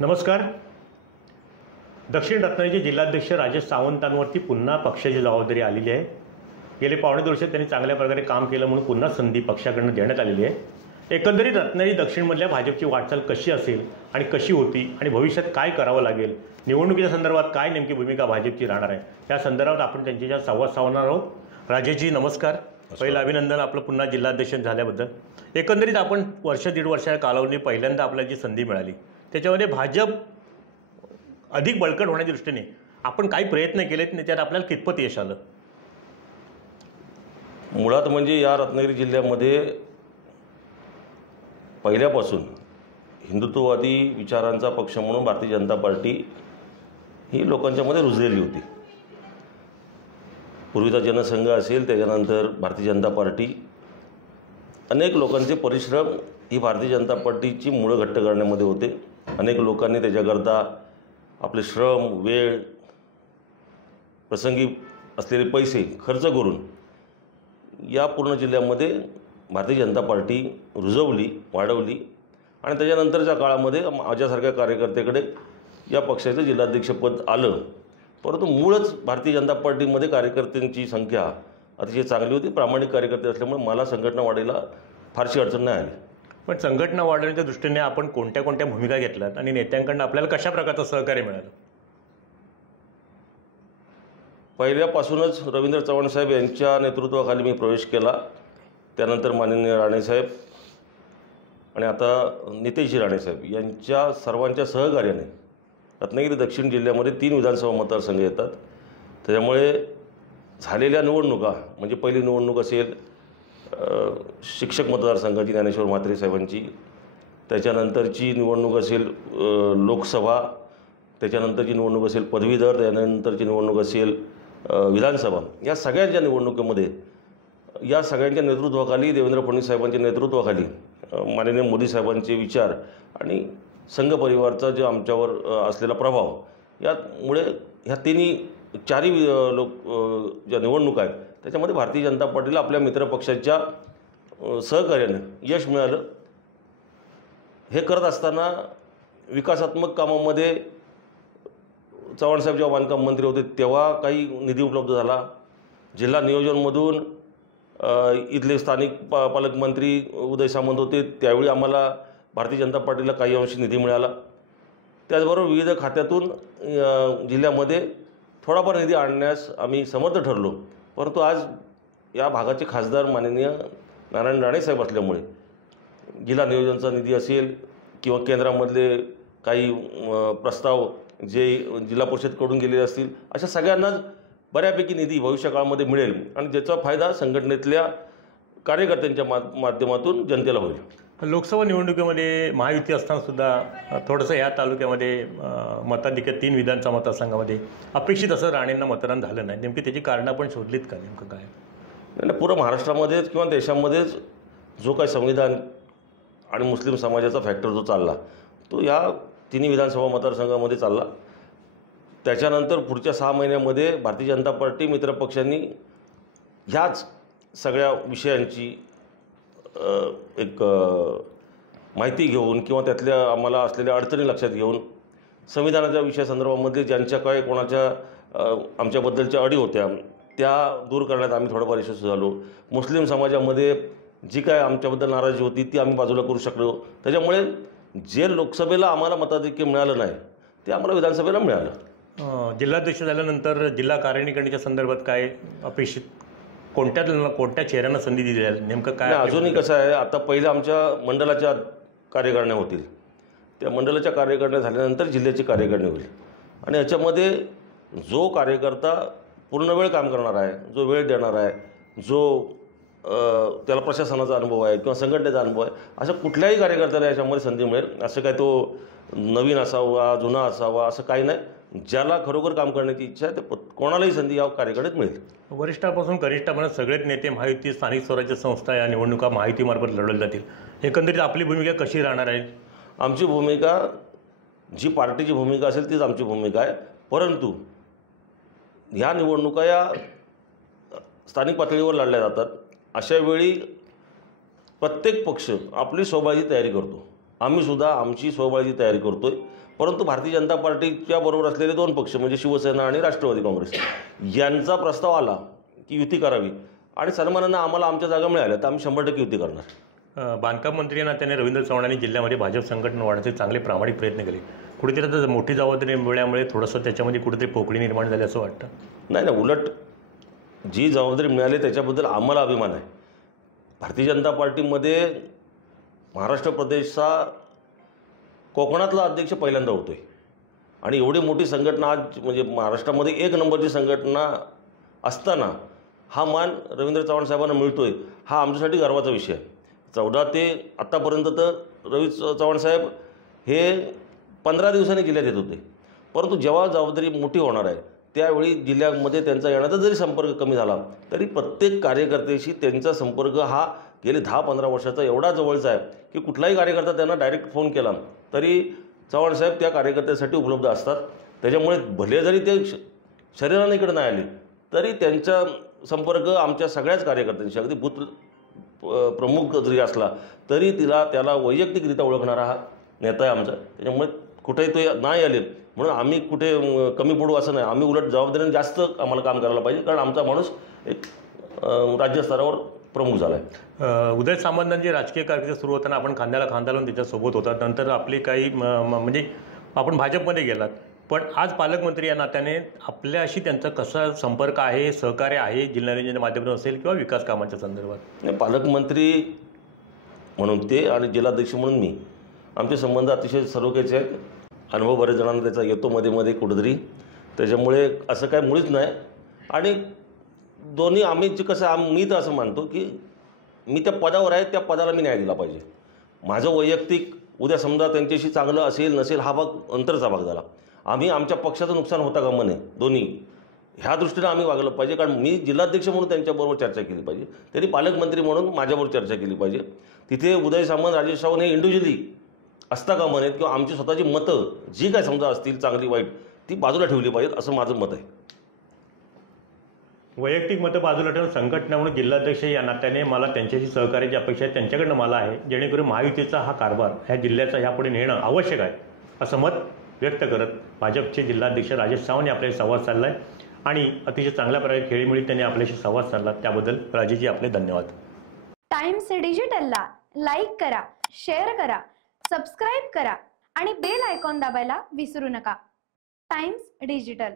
नमस्कार. दक्षिण रत्नागिरीचे जिल्हाध्यक्ष राजेश सावंतांवरती पुन्हा पक्षाची जबाबदारी आलेली आहे. गेले पावणे 2 वर्ष त्यांनी चांगल्या प्रकारे काम केलं म्हणून पुन्हा संधी पक्षाकडून देण्यात आलेली आहे. एकंदरीत रत्नागिरी दक्षिणमधल्या भाजपची वाटचाल कशी असेल आणि कशी होती आणि भविष्यात काय करावं लागेल, निवडणुकीच्या संदर्भात काय नेमकी भूमिका भाजपची राहणार आहे, या संदर्भात आपण त्यांच्याशी संवाद साधणार आहोत. राजेशजी नमस्कार. पहिलं अभिनंदन आपलं पुन्हा जिल्हाध्यक्ष झाल्याबद्दल. एकंदरीत आपण वर्ष दीड वर्षाच्या कालावधी पहिल्यांदा आपल्याला जी संधी मिळाली त्याच्यामध्ये भाजप अधिक बळकट होण्याच्या दृष्टीने आपण काही प्रयत्न केलेत आणि त्यात आपल्याला कितपत यश आलं? मुळात म्हणजे या रत्नागिरी जिल्ह्यामध्ये पहिल्यापासून हिंदुत्ववादी विचारांचा पक्ष म्हणून भारतीय जनता पार्टी ही लोकांच्या मध्ये रुजलेली होती. पूर्वीचा जनसंघ असेल, त्याच्यानंतर भारतीय जनता पार्टी, अनेक लोकांचे परिश्रम ही भारतीय जनता पार्टीची मुळं घट्ट करण्यामध्ये होते. अनेक लोकांनी त्याच्याकरता आपले श्रम, वेळ, प्रसंगी असलेले पैसे खर्च करून या पूर्ण जिल्ह्यामध्ये भारतीय जनता पार्टी रुजवली, वाढवली आणि त्याच्यानंतरच्या काळामध्ये माझ्यासारख्या कार्यकर्त्याकडे या पक्षाचं जिल्हाध्यक्षपद आलं. परंतु मूळच भारतीय जनता पार्टीमध्ये कार्यकर्त्यांची संख्या अतिशय चांगली होती. प्रामाणिक कार्यकर्ते असल्यामुळे मला संघटना वाढायला फारशी अडचण नाही आली. पण संघटना वाढवण्याच्या दृष्टीने आपण कोणत्या कोणत्या भूमिका घेतल्यात आणि नेत्यांकडून आपल्याला कशा प्रकारचं सहकार्य मिळालं? पहिल्यापासूनच रवींद्र चव्हाण साहेब यांच्या नेतृत्वाखाली मी प्रवेश केला. त्यानंतर माननीय राणेसाहेब आणि आता नितेशजी राणेसाहेब यांच्या सर्वांच्या सहकार्याने रत्नागिरी दक्षिण जिल्ह्यामध्ये 3 विधानसभा मतदारसंघ येतात. त्याच्यामुळे झालेल्या निवडणुका म्हणजे पहिली निवडणूक असेल शिक्षक मतदारसंघाची ज्ञानेश्वर म्हात्रे साहेबांची, त्याच्यानंतरची निवडणूक असेल लोकसभा, त्याच्यानंतरची निवडणूक असेल पदवीधर, त्यानंतरची निवडणूक असेल विधानसभा, या सगळ्यांच्या निवडणुकीमध्ये या सगळ्यांच्या नेतृत्वाखाली, देवेंद्र फडणवीस साहेबांच्या नेतृत्वाखाली माननीय मोदी साहेबांचे विचार आणि संघ परिवारचा जो आमच्यावर असलेला प्रभाव, यामुळे ह्या चारही ज्या निवडणुका आहेत त्याच्यामध्ये भारतीय जनता पार्टीला आपल्या मित्रपक्षाच्या सहकार्याने यश मिळालं. हे करत असताना विकासात्मक कामामध्ये चव्हाणसाहेब जेव्हा बांधकाम मंत्री होते तेव्हा काही निधी उपलब्ध झाला. जिल्हा नियोजनमधून इथले स्थानिक पालकमंत्री उदय सामंत होते, त्यावेळी आम्हाला भारतीय जनता पार्टीला काही अंशी निधी मिळाला. त्याचबरोबर विविध खात्यातून जिल्ह्यामध्ये थोडाफार निधी आणण्यास आम्ही समर्थ ठरलो. परंतु आज या भागाचे खासदार माननीय नारायण राणेसाहेब असल्यामुळे जिल्हा नियोजनचा निधी असेल किंवा केंद्रामधले काही प्रस्ताव जे जिल्हा परिषदकडून गेलेले असतील, अशा सगळ्यांनाच बऱ्यापैकी निधी भविष्यकाळामध्ये मिळेल आणि ज्याचा फायदा संघटनेतल्या कार्यकर्त्यांच्या माध्यमातून जनतेला होईल. लोकसभा निवडणुकीमध्ये महायुती असतानासुद्धा थोडंसं या तालुक्यामध्ये मताधिक्य 3 विधानसभा मतदारसंघामध्ये अपेक्षित असं राणेंना मतदान झालं नाही. नेमकी त्याची कारणं आपण शोधलीत का? नेमकं काय? नाही, पुरं महाराष्ट्रामध्येच किंवा देशामध्येच जो काही संविधान आणि मुस्लिम समाजाचा फॅक्टर जो चालला तो या 3 विधानसभा मतदारसंघामध्ये चालला. त्याच्यानंतर पुढच्या 6 महिन्यामध्ये भारतीय जनता पार्टी मित्रपक्षांनी ह्याच सगळ्या विषयांची एक माहिती घेऊन किंवा त्यातल्या आम्हाला असलेल्या अडचणी लक्षात घेऊन संविधानाच्या विषयासंदर्भामध्ये ज्यांच्या काय कोणाच्या आमच्याबद्दलच्या अडी होत्या त्या दूर करण्यात आम्ही थोडंफार यशस्वी झालो. मुस्लिम समाजामध्ये जी काय आमच्याबद्दल नाराजी होती ती आम्ही बाजूला करू शकलो. त्याच्यामुळे जे लोकसभेला आम्हाला मताधिक्य मिळालं नाही ते आम्हाला विधानसभेला मिळालं. जिल्हाध्यक्ष झाल्यानंतर जिल्हा कार्यकारिणीच्या संदर्भात काय अपेक्षित, कोणत्या चेहऱ्यांना संधी दिली आहे, नेमकं काय? अजूनही कसं आहे, आता पहिलं आमच्या मंडळाच्या कार्यकारिण्या होतील, त्या मंडळाच्या कार्यकारिण्या झाल्यानंतर जिल्ह्याची कार्यकारिणी होईल आणि याच्यामध्ये जो कार्यकर्ता पूर्ण वेळ काम करणार आहे, जो वेळ देणार आहे, जो त्याला प्रशासनाचा अनुभव आहे किंवा संघटनेचा अनुभव आहे, अशा कुठल्याही कार्यकर्त्याला याच्यामध्ये संधी मिळेल. असं काय तो नवीन असावा, जुना असावा असं काही नाही. ज्याला खरोखर काम करण्याची इच्छा आहे ते कोणालाही संधी या कार्यक्रमात मिळेल. वरिष्ठापासून कनिष्ठापर्यंत सगळेच नेते महायुती, स्थानिक स्वराज्य संस्था या निवडणुका महायुतीमार्फत लढवल्या जातील. एकंदरीत आपली भूमिका कशी राहणार आहे? आमची भूमिका जी पार्टीची भूमिका असेल तीच आमची भूमिका आहे. परंतु ह्या निवडणुका या स्थानिक पातळीवर लढल्या जातात. अशा वेळी प्रत्येक पक्ष आपली स्वबळाची तयारी करतो. आम्ही सुद्धा आमची स्वबळाची तयारी करतोय. परंतु भारतीय जनता पार्टीच्या बरोबर असलेले 2 पक्ष म्हणजे शिवसेना आणि राष्ट्रवादी काँग्रेस यांचा प्रस्ताव आला की युती करावी आणि सन्मानानं आम्हाला आमच्या जागा मिळाल्या तर आम्ही 100% युती करणार. बांधकाम मंत्री या नात्याने रवींद्र चव्हाणांनी जिल्ह्यामध्ये भाजप संघटना वाढवण्याचे चांगले प्रामाणिक प्रयत्न केले. कुठेतरी आता मोठी जबाबदारी मिळाल्यामुळे थोडंसं त्याच्यामध्ये कुठेतरी पोकळी निर्माण झाली असं वाटतं. नाही, उलट जी जबाबदारी मिळाली त्याच्याबद्दल आम्हाला अभिमान आहे. भारतीय जनता पार्टीमध्ये महाराष्ट्र प्रदेशचा कोकणातला अध्यक्ष पहिल्यांदा होतोय आणि एवढी मोठी संघटना आज म्हणजे महाराष्ट्रामध्ये 1 नंबरची संघटना असताना हा मान रवींद्र चव्हाण साहेबांना मिळतोय हा आमच्यासाठी गर्वाचा विषय आहे. 14 ते आत्तापर्यंत तर रवी चव्हाण साहेब हे 15 दिवसांनी जिल्ह्यात येत होते. परंतु जेव्हा जबाबदारी मोठी होणार आहे त्यावेळी जिल्ह्यामध्ये त्यांचा येण्याचा जरी संपर्क कमी झाला तरी प्रत्येक कार्यकर्त्याशी त्यांचा संपर्क हा गेले 10-15 वर्षाचा एवढा जवळचा आहे की कुठलाही कार्यकर्ता त्यांना डायरेक्ट फोन केला तरी चव्हाणसाहेब त्या कार्यकर्त्यासाठी उपलब्ध असतात. त्याच्यामुळे भले जरी ते शरीराने इकडे नाही आले तरी त्यांचा संपर्क आमच्या सगळ्याच कार्यकर्त्यांशी अगदी बूथ प्रमुख जरी असला तरी त्याला वैयक्तिकरित्या ओळखणारा हा नेता आहे आमचा. त्याच्यामुळे कुठेही तो नाही आले म्हणून आम्ही कुठे कमी पडू असं नाही. आम्ही उलट जबाबदारीने जास्त आम्हाला काम करायला पाहिजे कारण आमचा माणूस एक राज्यस्तरावर प्रमुख झाला आहे. उदय सामंतांची राजकीय कारकीर्द सुरू होताना आपण खांद्याला खांदा लावून त्याच्यासोबत होतात. नंतर आपली काही म्हणजे आपण भाजपमध्ये गेलात पण आज पालकमंत्री या नात्याने आपल्याशी त्यांचा कसा संपर्क आहे, सहकार्य आहे जिल्हा नियोजनाच्या माध्यमातून असेल किंवा विकास कामांच्या संदर्भात? पालकमंत्री म्हणून ते आणि जिल्हाध्यक्ष म्हणून मी आमचे संबंध अतिशय सलोख्याचे आहेत. अनुभव बरेच जणांना त्याचा येतो मध्ये कुठेतरी. त्याच्यामुळे असं काय मुळीच नाही आणि दोन्ही आम्ही जे कसं मी तर असं मानतो की मी त्या पदावर आहे त्या पदाला मी न्याय दिला पाहिजे. माझं वैयक्तिक उद्या समजा त्यांच्याशी चांगलं असेल नसेल हा भाग अंतरचा भाग झाला. आम्ही आमच्या पक्षाचं नुकसान होता कामा नये दोन्ही ह्या दृष्टीने आम्ही वागलं पाहिजे. कारण मी जिल्हाध्यक्ष म्हणून त्यांच्याबरोबर चर्चा केली पाहिजे, त्यांनी पालकमंत्री म्हणून माझ्याबरोबर चर्चा केली पाहिजे. तिथे उदय सामंत, राजेश सावंत हे इंडिव्हिज्युअली असता कामा नयेत किंवा आमची स्वतःची मतं जी काय समजा असतील चांगली वाईट ती बाजूला ठेवली पाहिजेत असं माझं मत आहे. वैयक्तिक मतं बाजूला ठेवून संघटना म्हणून जिल्हाध्यक्ष या नात्याने मला त्यांच्याशी सहकार्याची अपेक्षा आहे, त्यांच्याकडनं मला आहे, जेणेकरून महायुतीचा हा कारभार ह्या जिल्ह्याचा ह्यापुढे नेणं आवश्यक आहे असं मत व्यक्त करत भाजपचे जिल्हाध्यक्ष राजेश सावंत यांनी आपल्याशी संवाद साधला आहे आणि अतिशय चांगल्या प्रकारे खेळीमेळीत त्यांनी आपल्याशी संवाद साधला. त्याबद्दल राजेशजी आपले धन्यवाद. टाइम्स डिजिटलला लाईक करा, शेअर करा, सबस्क्राईब करा आणि बेल आयकॉन दाबायला विसरू नका. Times digital.